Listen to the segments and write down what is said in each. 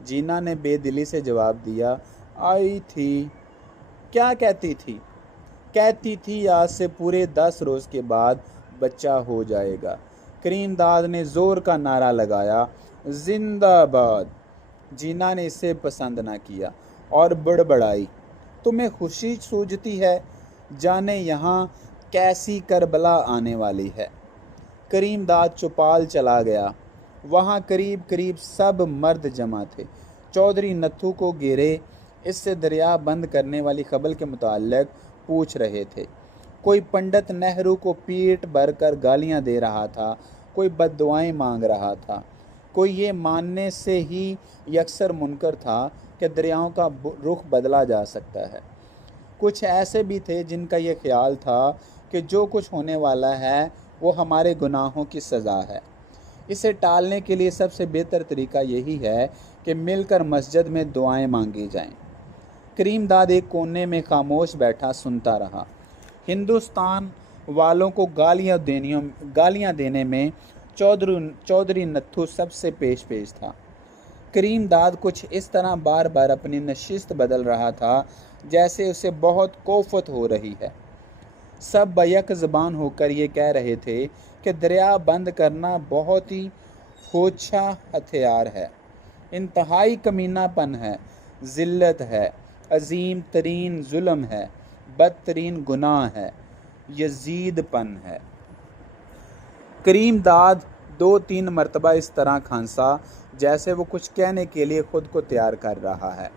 जीना ने बेदिली से जवाब दिया, आई थी। क्या कहती थी? कहती थी आज से पूरे 10 रोज के बाद बच्चा हो जाएगा। करीमदाद ने जोर का नारा लगाया, जिंदाबाद। जीना ने इसे पसंद ना किया और बड़बड़ाई, तुम्हें खुशी सूझती है? जाने यहाँ कैसी करबला आने वाली है। करीमदाद चौपाल चला गया। वहाँ करीब करीब सब मर्द जमा थे। चौधरी नत्थू को घेरे इससे दरिया बंद करने वाली खबर के मुताल्लिक पूछ रहे थे। कोई पंडित नेहरू को पीठ भर कर गालियाँ दे रहा था, कोई बद्दुआएं मांग रहा था, कोई ये मानने से ही यकसर मुनकर था कि दरियाओं का रुख बदला जा सकता है। कुछ ऐसे भी थे जिनका ये ख्याल था कि जो कुछ होने वाला है वो हमारे गुनाहों की सज़ा है। इसे टालने के लिए सबसे बेहतर तरीका यही है कि मिलकर मस्जिद में दुआएं मांगी जाएं। करीमदाद एक कोने में खामोश बैठा सुनता रहा। हिंदुस्तान वालों को गालियाँ देने में चौधरी नत्थू सबसे पेश था। करीमदाद कुछ इस तरह बार बार अपनी नशिस्त बदल रहा था जैसे उसे बहुत कोफत हो रही है। सब बैक ज़बान होकर ये कह रहे थे कि दरिया बंद करना बहुत ही होच्छा हथियार है, इंतहाई कमीनापन है, ज़िल्लत है, अजीम तरीन जुल्म है, बदतरीन गुनाह है, यजीदपन है। करीमदाद 2-3 मरतबा इस तरह खांसा जैसे वो कुछ कहने के लिए खुद को तैयार कर रहा है।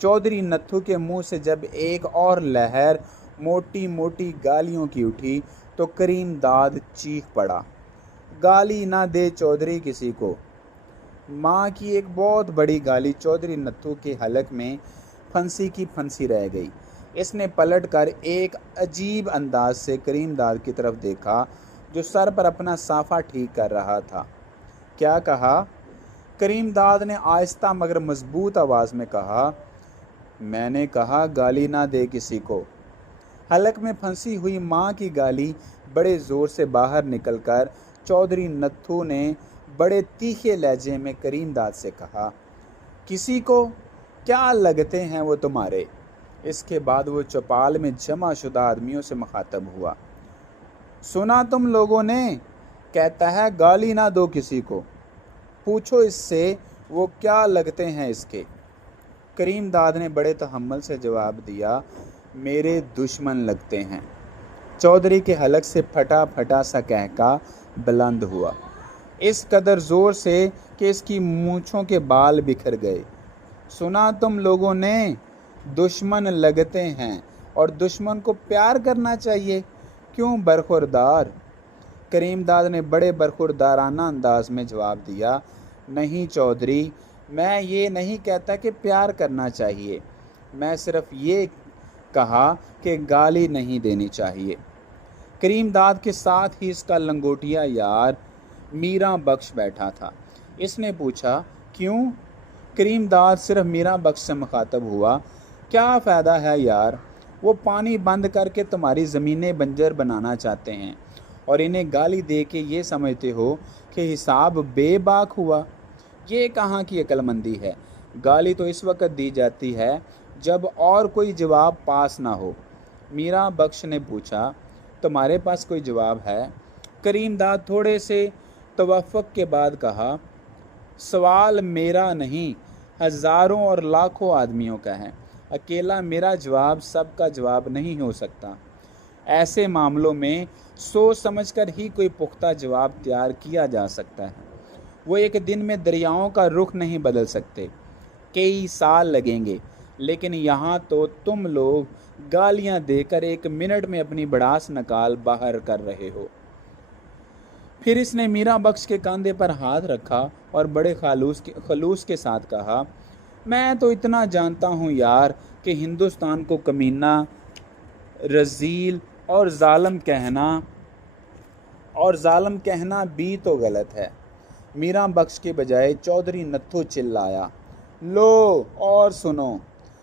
चौधरी नत्थू के मुंह से जब एक और लहर मोटी मोटी गालियों की उठी तो करीमदाद चीख पड़ा, गाली ना दे चौधरी किसी को। माँ की एक बहुत बड़ी गाली चौधरी नत्थू के हलक में फंसी की फंसी रह गई। इसने पलट कर एक अजीब अंदाज से करीमदाद की तरफ देखा जो सर पर अपना साफा ठीक कर रहा था। क्या कहा? करीमदाद ने आहिस्ता मगर मजबूत आवाज़ में कहा, मैंने कहा गाली ना दे किसी को। हलक में फंसी हुई माँ की गाली बड़े ज़ोर से बाहर निकलकर चौधरी नत्थू ने बड़े तीखे लहजे में करीमदाद से कहा, किसी को? क्या लगते हैं वो तुम्हारे? इसके बाद वो चौपाल में जमा शुदा आदमियों से मुखातब हुआ, सुना तुम लोगों ने? कहता है गाली ना दो किसी को, पूछो इससे वो क्या लगते हैं इसके। करीमदाद ने बड़े तहम्मुल से जवाब दिया, मेरे दुश्मन लगते हैं। चौधरी के हलक से फटा फटा सा कहका बुलंद हुआ, इस कदर ज़ोर से कि इसकी मूँछों के बाल बिखर गए। सुना तुम लोगों ने? दुश्मन लगते हैं और दुश्मन को प्यार करना चाहिए, क्यों बरखुरदार? करीमदाद ने बड़े बरखुरदाराना अंदाज में जवाब दिया, नहीं चौधरी, मैं ये नहीं कहता कि प्यार करना चाहिए, मैं सिर्फ ये कहा कि गाली नहीं देनी चाहिए। करीमदाद के साथ ही इसका लंगोटिया यार मीरा बख्श बैठा था। इसने पूछा, क्यों? करीमदाद सिर्फ मीरा बख्श से मुखातब हुआ, क्या फ़ायदा है यार, वो पानी बंद करके तुम्हारी ज़मीनें बंजर बनाना चाहते हैं और इन्हें गाली दे के ये समझते हो कि हिसाब बेबाक हुआ। ये कहाँ की अक्लमंदी है? गाली तो इस वक्त दी जाती है जब और कोई जवाब पास ना हो। मीरा बख्श ने पूछा, तुम्हारे पास कोई जवाब है? करीमदाद थोड़े से तवफ़्फ़ुक़ के बाद कहा, सवाल मेरा नहीं, हज़ारों और लाखों आदमियों का है, अकेला मेरा जवाब सबका जवाब नहीं हो सकता। ऐसे मामलों में सोच समझकर ही कोई पुख्ता जवाब तैयार किया जा सकता है। वो एक दिन में दरियाओं का रुख नहीं बदल सकते, कई साल लगेंगे, लेकिन यहाँ तो तुम लोग गालियाँ देकर 1 मिनट में अपनी भड़ास नकाल बाहर कर रहे हो। फिर इसने मीरा बख्श के कंधे पर हाथ रखा और बड़े खलूस के साथ कहा, मैं तो इतना जानता हूँ यार कि हिंदुस्तान को कमीना, रज़ील और ज़ालिम कहना भी तो गलत है। मीरा बख्श के बजाय चौधरी नत्थू चिल्लाया, लो और सुनो,